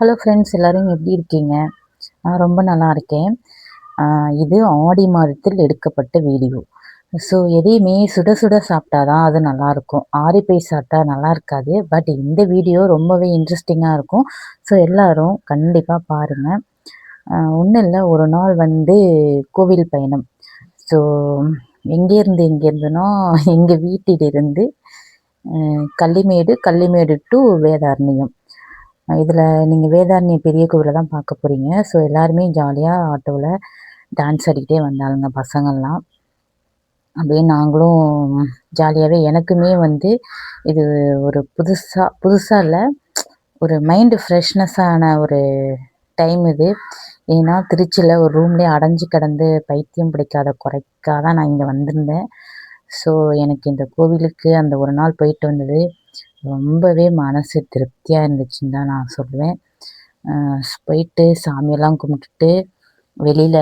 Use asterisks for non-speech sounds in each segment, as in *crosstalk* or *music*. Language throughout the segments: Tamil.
ஹலோ ஃப்ரெண்ட்ஸ் எல்லோரும் எப்படி இருக்கீங்க? நான் ரொம்ப நல்லா இருக்கேன். இது ஆடி மாதத்தில் எடுக்கப்பட்ட வீடியோ. ஸோ எதையுமே சுட சுட சாப்பிட்டா தான் அது நல்லாயிருக்கும். ஆறி போய் சாப்பிட்டா நல்லா இருக்காது பட் இந்த வீடியோ ரொம்பவே இன்ட்ரெஸ்டிங்காக இருக்கும். ஸோ எல்லோரும் கண்டிப்பாக பாருங்கள் ஒன்றும் இல்லை ஒரு நாள் வந்து கோவில் பயணம். ஸோ எங்கேருந்து எங்கேருந்துனா எங்கள் வீட்டிலிருந்து கள்ளிமேடு கள்ளிமேடு டு வேதாரண்யம். இதில் நீங்கள் வேதாரண்யம் பெரிய கோவிலை தான் பார்க்க போகிறீங்க ஸோ எல்லாருமே ஜாலியாக ஆட்டோவில் டான்ஸ் ஆடிக்கிட்டே வந்தாளுங்க பசங்கள்லாம். அப்படியே நாங்களும் ஜாலியாகவே எனக்குமே வந்து இது ஒரு புதுசாக புதுசாக இல்லை ஒரு மைண்டு ஃப்ரெஷ்னஸ்ஸான ஒரு டைம் இது. ஏன்னா திருச்சியில் ஒரு ரூம்லேயே அடைஞ்சு கிடந்து பைத்தியம் பிடிக்காத குறைக்காக தான் நான் இங்கே வந்திருந்தேன். ஸோ எனக்கு இந்த கோவிலுக்கு அந்த ஒரு நாள் போயிட்டு வந்தது. ரொம்பவே மனசு திருப்தியாக இருந்துச்சுன்னு தான் நான் சொல்லுவேன். போயிட்டு சாமியெல்லாம் கும்பிட்டுட்டு வெளியில்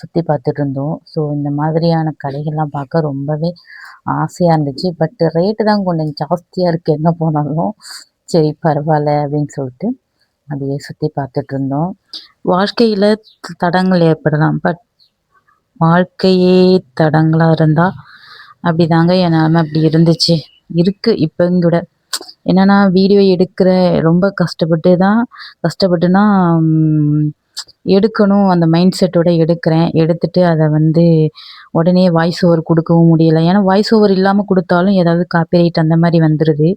சுற்றி பார்த்துட்டு இருந்தோம். ஸோ இந்த மாதிரியான கடைகள்லாம் பார்க்க ரொம்பவே ஆசையாக இருந்துச்சு. பட் ரேட்டு தான் கொஞ்சம் ஜாஸ்தியாக இருக்குது எங்கே போனாலும் சரி பரவாயில்ல அப்படின்னு சொல்லிட்டு அப்படியே சுற்றி பார்த்துட்டு இருந்தோம். வாழ்க்கையில் தடங்கள் ஏற்படலாம். பட் வாழ்க்கையே தடங்களாக இருந்தால் அப்படி தாங்க என் நிலமை அப்படி இருந்துச்சு. இருக்குது இப்போங்க கூட. என்னென்னா வீடியோ எடுக்கிற ரொம்ப கஷ்டப்பட்டு தான் கஷ்டப்பட்டுனா எடுக்கணும். அந்த மைண்ட் செட்டோட எடுக்கிறேன். எடுத்துட்டு அதை வந்து உடனே வாய்ஸ் ஓவர் கொடுக்கவும் முடியல. ஏன்னா வாய்ஸ் ஓவர் இல்லாமல் கொடுத்தாலும் ஏதாவது காப்பிரைட் அந்த மாதிரி வந்துடுது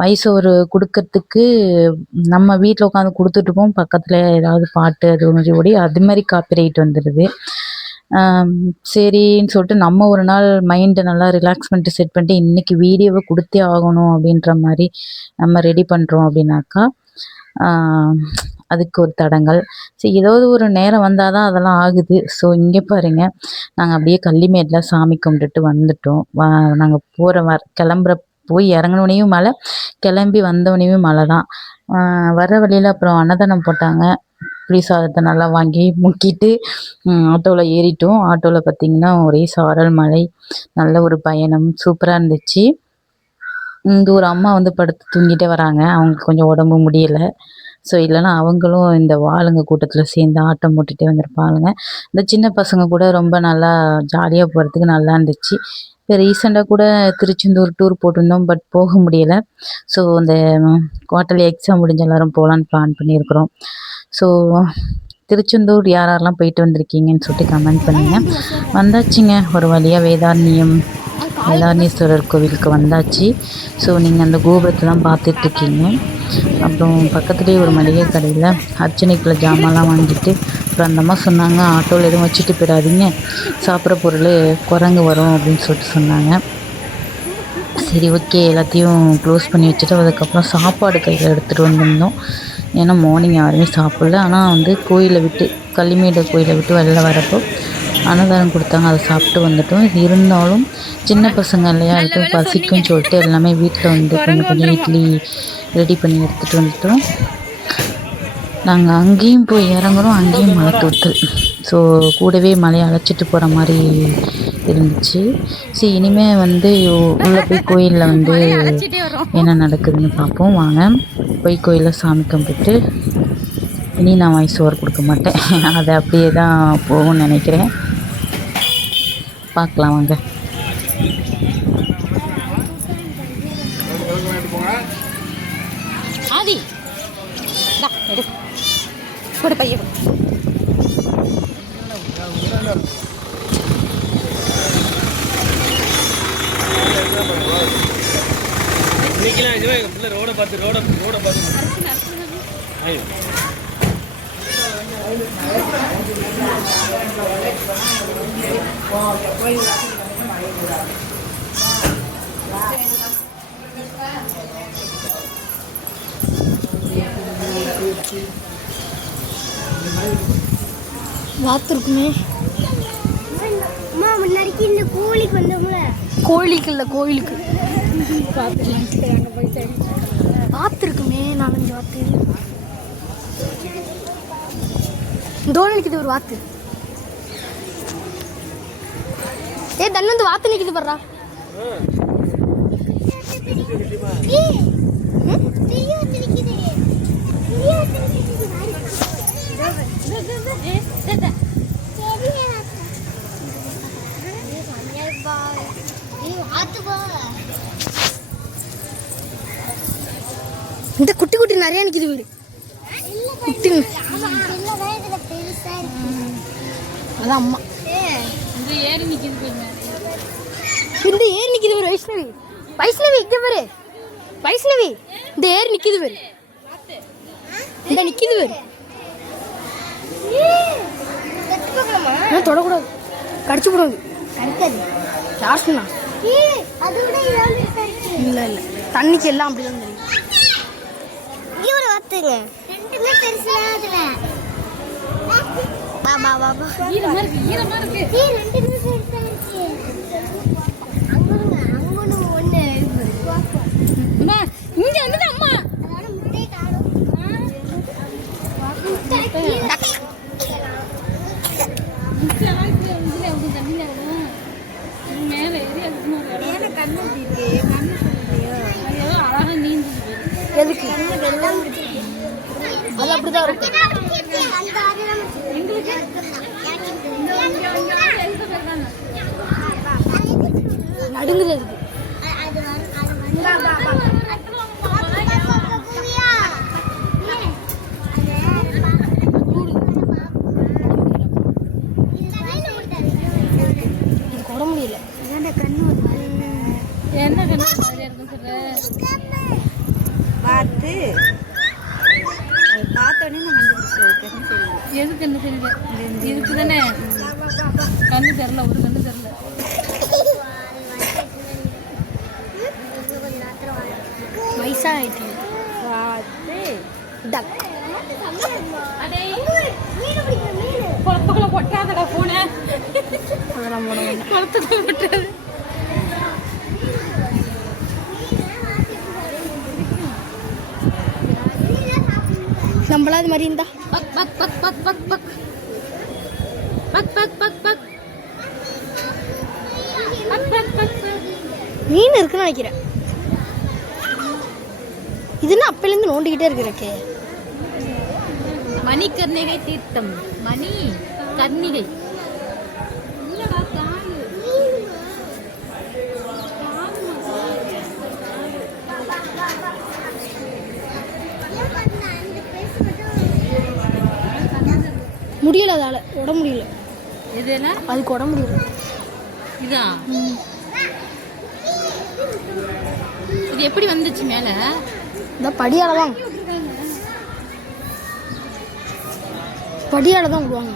வாய்ஸ் ஓவர் கொடுக்கறதுக்கு நம்ம வீட்டில் உட்காந்து கொடுத்துட்ருப்போம் பக்கத்தில் ஏதாவது பாட்டு அது மாதிரி ஓடி அது மாதிரி காப்பிரைட் வந்துடுது சரின்னு சொல்லிட்டு நம்ம ஒரு நாள் மைண்டை நல்லா ரிலாக்ஸ் பண்ணிட்டு செட் பண்ணிட்டு இன்றைக்கி வீடியோவை கொடுத்தே ஆகணும் அப்படின்ற மாதிரி நம்ம ரெடி பண்ணுறோம் அப்படின்னாக்கா அதுக்கு ஒரு தடங்கள். சரி ஏதாவது ஒரு நேரம் வந்தால் தான் அதெல்லாம் ஆகுது. ஸோ இங்கே பாருங்க நாங்கள் அப்படியே கள்ளிமேட்டில் சாமி கும்பிட்டுட்டு வந்துட்டோம். நாங்கள் போகிற வர கிளம்புற போய் இறங்குனோனையும் மழை கிளம்பி வந்தோடனையும் மழை தான் வர வழியில் அப்புறம் அன்னதானம் போட்டாங்க. புளி சாதத்தை நல்லா வாங்கி முக்கிட்டு ஆட்டோவில் ஏறிட்டோம். ஆட்டோவில் பார்த்தீங்கன்னா ஒரே சாரல் மழை நல்ல ஒரு பயணம் சூப்பராக இருந்துச்சு. இங்கே ஒரு அம்மா வந்து படுத்து தூங்கிட்டே வராங்க. அவங்களுக்கு கொஞ்சம் உடம்பு முடியலை. ஸோ இல்லைன்னா அவங்களும் இந்த வாளுங்க கூட்டத்தில் சேர்ந்து ஆட்டம் போட்டுகிட்டே வந்திருப்பாளுங்க. இந்த சின்ன பசங்க கூட ரொம்ப நல்லா ஜாலியாக போகிறதுக்கு நல்லா இருந்துச்சு. இப்போ ரீசெண்டாக கூட திருச்செந்தூர் டூர் போட்டிருந்தோம் பட் போக முடியலை. ஸோ இந்த குவார்ட்டர்லி எக்ஸாம் முடிஞ்ச எல்லாரும் போகலான்னு பிளான் பண்ணியிருக்கிறோம். ஸோ திருச்செந்தூர் யார் யாரெல்லாம் போயிட்டு வந்திருக்கீங்கன்னு சொல்லிட்டு கமெண்ட் பண்ணுங்கள் வந்தாச்சுங்க ஒரு வழியாக வேதாரண்யம் வேதாரண்யேஸ்வரர் கோவிலுக்கு வந்தாச்சு. ஸோ நீங்கள் அந்த கோபுரத்தை தான் பார்த்துட்ருக்கீங்க. அப்புறம் பக்கத்துலேயே ஒரு மளிகை கடையில் அர்ச்சனைக்குள்ள ஜாமான்லாம் வாங்கிட்டு அப்புறம் அந்த அம்மா சொன்னாங்க ஆட்டோவில் எதுவும் வச்சுட்டு போயிடாதீங்க. சாப்பிட்ற பொருள் குரங்கு வரும் அப்படின்னு சொல்லிட்டு சொன்னாங்க. சரி ஓகே. எல்லாத்தையும் க்ளோஸ் பண்ணி வச்சுட்டு அதுக்கப்புறம் சாப்பாடு கையில் எடுத்துகிட்டு வந்திருந்தோம். ஏன்னா மார்னிங் யாருமே சாப்பிடல. ஆனால் வந்து கோயிலை விட்டு கள்ளிமேடு கோயிலை விட்டு வெளில வரப்போ அன்னதானம் கொடுத்தாங்க. அதை சாப்பிட்டு வந்துட்டோம். இருந்தாலும் சின்ன பசங்க இல்லையா அதுக்கு பசிக்கும்னு சொல்லிட்டு எல்லாமே வீட்டில் வந்து கொஞ்சம் கொஞ்சம் இட்லி ரெடி பண்ணி எடுத்துகிட்டு வந்துட்டோம். நாங்கள் அங்கேயும் போய் இறங்குறோம். அங்கேயும் மழை தூத்தல் ஸோ கூடவே மழையை அழைச்சிட்டு போகிற மாதிரி இருந்துச்சு. சரி இனிமேல் வந்து உள்ளே போய் கோயிலில் வந்து என்ன நடக்குதுன்னு பார்ப்போம். வாங்க. போய் கோயிலில் சாமி கும்பிட்டு இனி நான் வாய்ஸ் ஓவர் கொடுக்க மாட்டேன். *laughs* அது அப்படியே தான் போகும்னு நினைக்கிறேன். பார்க்கலாம் வாங்க. ஆதி இந்தா, எடு போடு பைய. போடு. இன்னைக்கெல்லாம் இதுவே எங்கள் பிள்ளை ரோடை பார்த்து ரோடை ரோடை பார்த்து ஐயோ. வாத்துருக்குமே. முன்னாடிக்கு இந்த கூலிக்கு வந்தோம்ல. கோயிலுக்கு இல்லை கோயிலுக்கு. வாத்துருக்குமே நாலஞ்சு வாத்து. தோனி இது ஒரு வாத்து. ஏ தண்ணந்து வாத்து நிக்குது பர்றா இந்த குட்டி குட்டி நிறைய நிக்குது வீடு. குட்டி அதான் அம்மா. இந்த ஏறி நிற்கிது பாரு. வைஷ்ணவி. வைஷ்ணவி இங்கே பாரு. வைஷ்ணவி இந்த ஏறி நிற்கிது பாரு. இந்த நிற்கிது பாரு. தொடக்கூடாது கடிச்சு விடாது கடிக்காது இல்ல இல்லை இல்லை. தண்ணிக்கு எல்லாம் அப்படிதான் தெரியும். இங்கே ஒரு ரெண்டுமே பெருசுல மாமா மாமா ஈரமா இருக்கு ஈரமா இருக்கு. ஈ ரெண்டு நிமிஷம் எடுத்தாச்சு அங்கனுங்க அங்கனு ஒண்ணு அம்மா இங்க வந்து அம்மா எதுக்கு? அது அப்படிதான் இருக்கு. நடுங்குது வயசாகிட்டு பார்த்து டக் குளத்துக்குள்ள கொட்டாதடா போன அதெல்லாம் போட வேண்டாம் குளத்துக்குள்ள கொட்டாது நம்மளா அது மாதிரி இருந்தா? பக் பக் பக் பக் பக் பக் பக் பக் பக் பக் பக் பக் பக் பக் மீன் இருக்குன்னு நினைக்கிறேன். இதுன்னா அப்பையிலேருந்து நோண்டிக்கிட்டே இருக்கிறக்கே. மணிக்கர்ணிகை தீர்த்தம். மணி கர்ணிகை. முடியல அதால. உட முடியல. எதுல அதுக்கு உட முடியல. இதான் இது எப்படி வந்துச்சு மேல? இந்த படியால் தான் படியால் தான் விடுவாங்க.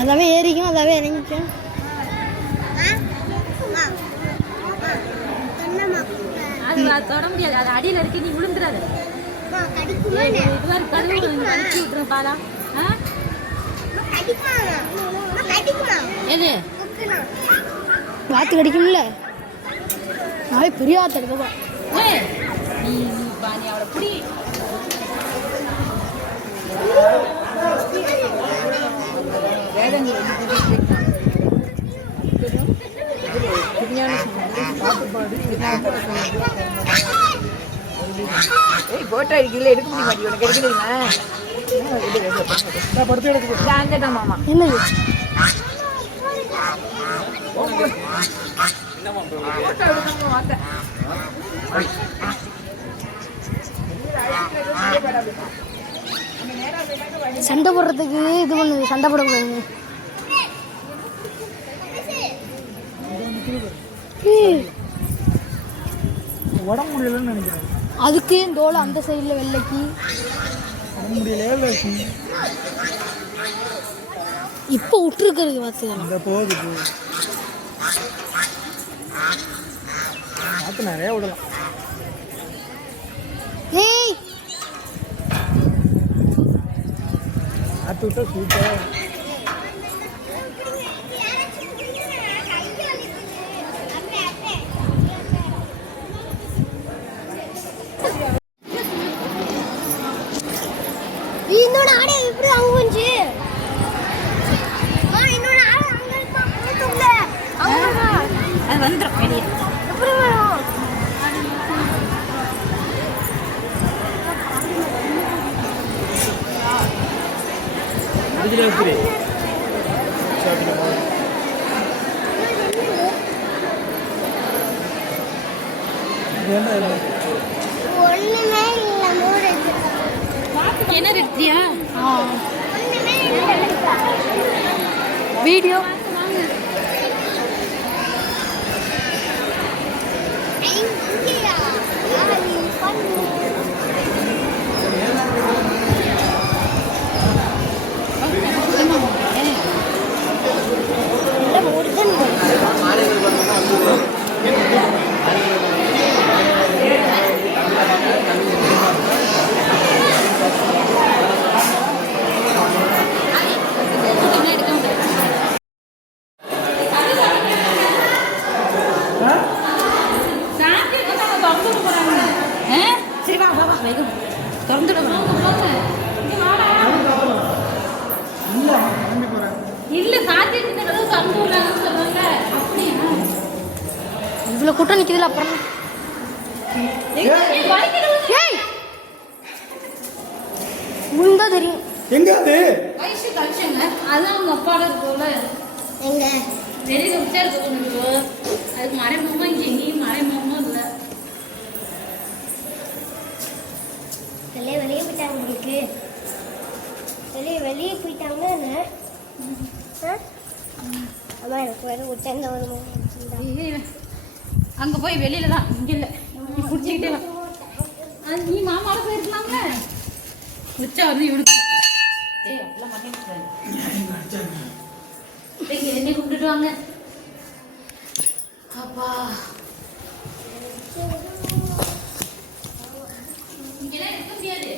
அதாவே ஏறிக்கும் அதாவே இறங்கிக்கும். அது தொட முடியாது. அது அடியில் இருக்கு நீ விழுந்துடாது பார்த்து கிடைக்கும்ல. நாளைக்கு பெரிய ஆத்தடிக்கப்பா பானி அவளை புடி. வேதனை போட்டோ அடிக்கல எடுக்க முடிய மாட்டேங்குது உனக்கு சண்டை போடுறதுக்கு இது பண்ணுது சண்டை போடக்கூடாது உடம்பு முடியலன்னு நினைக்கிறேன் அதுக்கு தோலை அந்த சைடில் வெள்ளைக்கு. முடியல இப்போ விட்டுருக்கிறது இந்த போகுது பார்த்து நிறைய விடலாம். ஏய் आ तो, तो सूट है। சரி வா வா வா வேகம். திறந்து விட போறாங்க இல்ல சாத்தி இருக்கிறது திறந்து விடுறாங்கன்னு அப்படியா? இவ்வளோ கூட்டம் நிற்கிதுல அப்புறம்? ஏய், வலிக்குது. ஏய்! முழுந்தா தெரியும். வயசு கழிச்சவங்க அதான் அவங்க அப்பாவோட இருக்கும்ல. எங்க? வெளியில விட்டா இருக்க அதுக்கு மறைமுகமா இங்க எங்கேயும் மறைமுகமா இல்லை வெளியே வெளியே போயிட்டாங்க உங்களுக்கு. வெளியே வெளியே போயிட்டாங்க அம்மா எனக்கு வேறு விட்டாங்க ஒரு வருமா அங்கே போய் வெளியில தான் இங்கே இல்லை. நீ குடிச்சுக்கிட்டே நீ மாமாவோட போயிருக்கலாம்ல? உச்சா வந்து இவனுக்கு. ஏய் அப்படிலாம் பண்ணிட்டு என்ன கூப்பிட்டுட்டு வாங்க. அப்பா. Yes.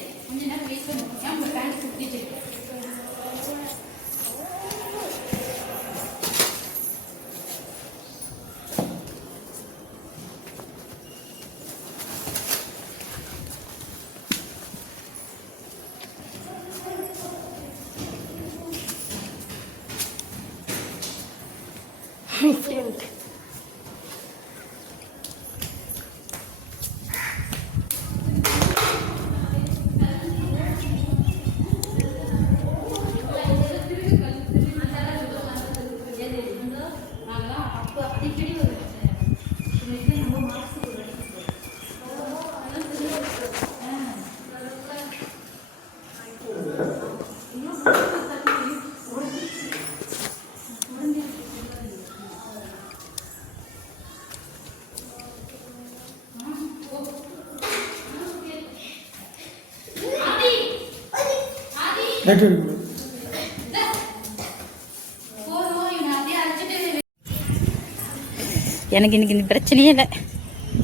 எனக்கு இன்னைக்கு இந்த பிரச்சனையே இல்லை.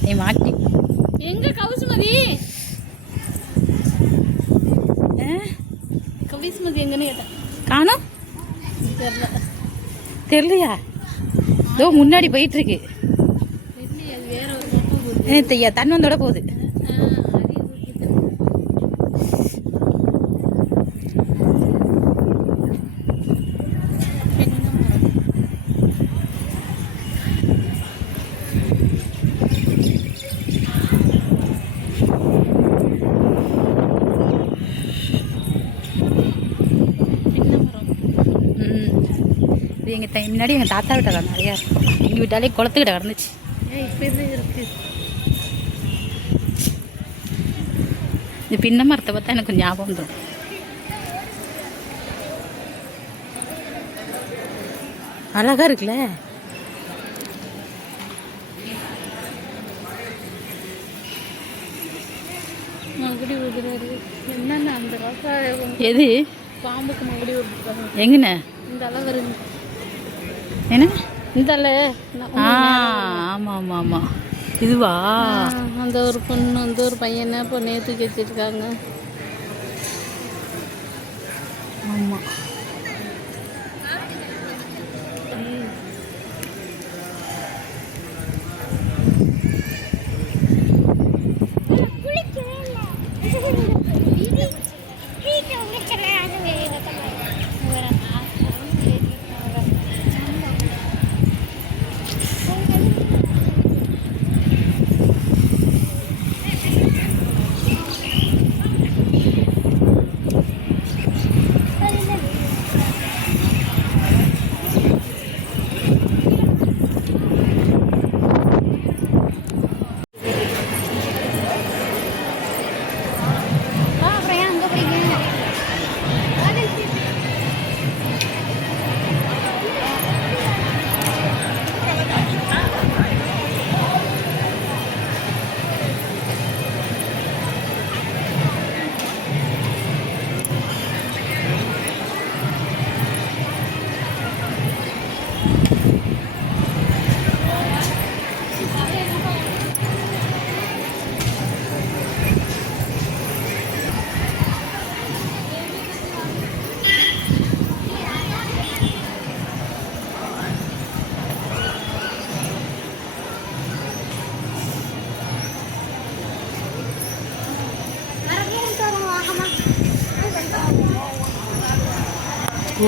நீ மாட்டி. எங்க கவுசுமதி? கவிசுமதி எங்கன்னு கேட்டேன். காணோம்? தெரியல. தெரியலையா? இதோ முன்னாடி போயிட்டு இருக்கு. வேற ஒரு தையா தண்ணி வந்தோட போகுது ம். இது எங்கள் த முன்னாடி எங்கள் தாத்தா வீட்டில் தான் நிறையா இருக்கும். எங்கள் வீட்டாலே குளத்துக்கிட்ட கிடந்துச்சு. இந்த பின்ன மரத்தை பார்த்தா எனக்கு ஞாபகம் வந்துடும். அழகா இருக்குல்ல? மகுடி விடுறாரு. என்னென்ன அந்த ராசா எது? பாம்புக்கு மகுடி விடுறாங்க எங்கண்ணே? இந்த அளவு என்ன? இந்த ஆ ஆமாம் ஆமாம் ஆமாம் இதுவா? அந்த ஒரு பொண்ணு வந்து ஒரு பையனை இப்போ நேற்று வச்சிருக்காங்க. ஆமாம்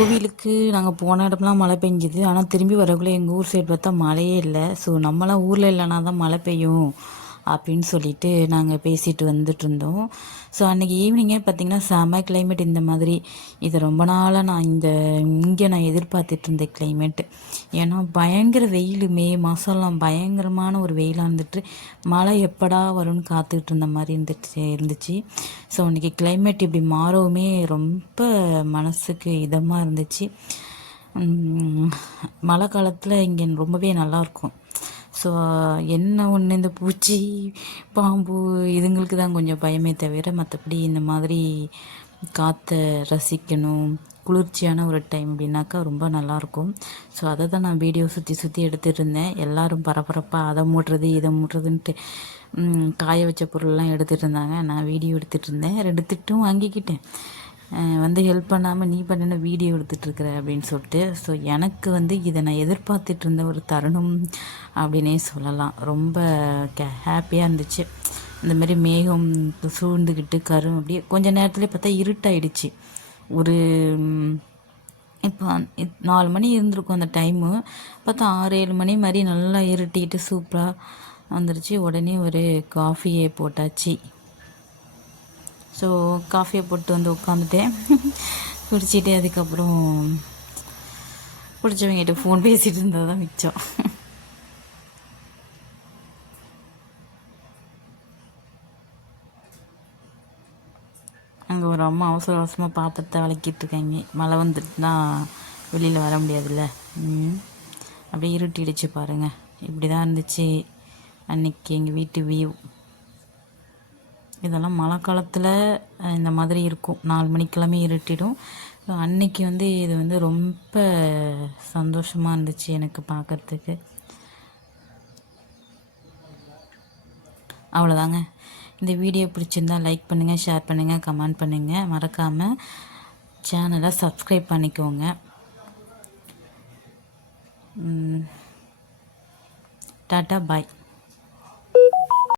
கோவிலுக்கு நாங்கள் போன இடம்லாம் மழை பெஞ்சுது. ஆனால் திரும்பி வரக்குள்ளே எங்கள் ஊர் சைடு பார்த்தா மழையே இல்லை. ஸோ நம்மளாம் ஊரில் இல்லைனா தான் மழை பெய்யும். அப்படின்னு சொல்லிட்டு நாங்கள் பேசிட்டு வந்துட்டு இருந்தோம் ஸோ அன்றைக்கி ஈவினிங்கே பார்த்திங்கன்னா செம கிளைமேட் இந்த மாதிரி. இது ரொம்ப நாளாக நான் இந்த இங்கே நான் எதிர்பார்த்துட்டு இருந்த கிளைமேட்டு ஏன்னா பயங்கர வெயில் மே மாதம்லாம் பயங்கரமான ஒரு வெயிலாக இருந்துட்டு மழை எப்படா வரும்னு காத்துக்கிட்டு இருந்த மாதிரி இருந்துச்சு இருந்துச்சு. ஸோ அன்றைக்கி கிளைமேட் இப்படி மாறவுமே ரொம்ப மனசுக்கு இதமாக இருந்துச்சு. மழை காலத்தில் இங்கே ரொம்பவே நல்லாயிருக்கும் ஸோ என்ன ஒன்று இந்த பூச்சி பாம்பு இதுங்களுக்கு தான் கொஞ்சம் பயமே தவிர மற்றபடி இந்த மாதிரி காற்றை ரசிக்கணும் குளிர்ச்சியான ஒரு டைம் அப்படின்னாக்கா ரொம்ப நல்லாயிருக்கும் ஸோ அதை தான் நான் வீடியோ சுற்றி சுற்றி எடுத்துகிட்டு இருந்தேன் எல்லோரும் பரபரப்பாக அதை மூட்டுறது இதை மூட்டுறதுன்ட்டு காய வச்ச பொருள்லாம் எடுத்துகிட்டு இருந்தாங்க நான் வீடியோ எடுத்துகிட்டு இருந்தேன். ரெண்டு திட்டும் வாங்கிக்கிட்டேன். வந்து ஹெல்ப் பண்ணாமல் நீ பண்ணின வீடியோ எடுத்துகிட்டு இருக்கிற அப்படின்னு சொல்லிட்டு ஸோ எனக்கு வந்து இதை நான் எதிர்பார்த்துட்டு இருந்த ஒரு தருணம் அப்படின்னே சொல்லலாம். ரொம்ப கே ஹாப்பியாக இருந்துச்சு. இந்த மாதிரி மேகம் சூழ்ந்துக்கிட்டு கரும் அப்படியே கொஞ்ச நேரத்துலேயே பார்த்தா இருட்டாயிடுச்சு. ஒரு இப்போ நாலு மணி இருந்திருக்கும் அந்த டைமு பார்த்தா ஆறு ஏழு மணி மாதிரி நல்லா இருட்டிக்கிட்டு சூப்பராக வந்துருச்சு. உடனே ஒரு காஃபியே போட்டாச்சு. ஸோ காஃபியை போட்டு வந்து உட்காந்துட்டேன். *laughs* குடிச்சிட்டு அதுக்கப்புறம் பிடிச்சவங்ககிட்ட ஃபோன் பேசிகிட்டு இருந்தால் தான் மிச்சம். *laughs* அங்கே ஒரு அம்மா அவசர அவசரமாக பாத்திரத்தை விளக்கிட்டு இருக்காங்க. மழை வந்துட்டுனா வெளியில் வர முடியாதுல்ல. அப்படியே இருட்டிடுச்சு பாருங்கள் இப்படி தான் இருந்துச்சு. அன்னைக்கு எங்கள் வீட்டு வியூ இதெல்லாம் மழை காலத்தில் இந்த மாதிரி இருக்கும். நாலு மணிக்கெல்லாமே இருட்டிடும். அன்னைக்கு வந்து இது வந்து ரொம்ப சந்தோஷமாக இருந்துச்சு எனக்கு பார்க்கறதுக்கு அவ்வளோதாங்க இந்த வீடியோ பிடிச்சிருந்தா லைக் பண்ணுங்கள் ஷேர் பண்ணுங்கள் கமெண்ட் பண்ணுங்கள் மறக்காமல் சேனலை சப்ஸ்கிரைப் பண்ணிக்கோங்க. டாட்டா பாய்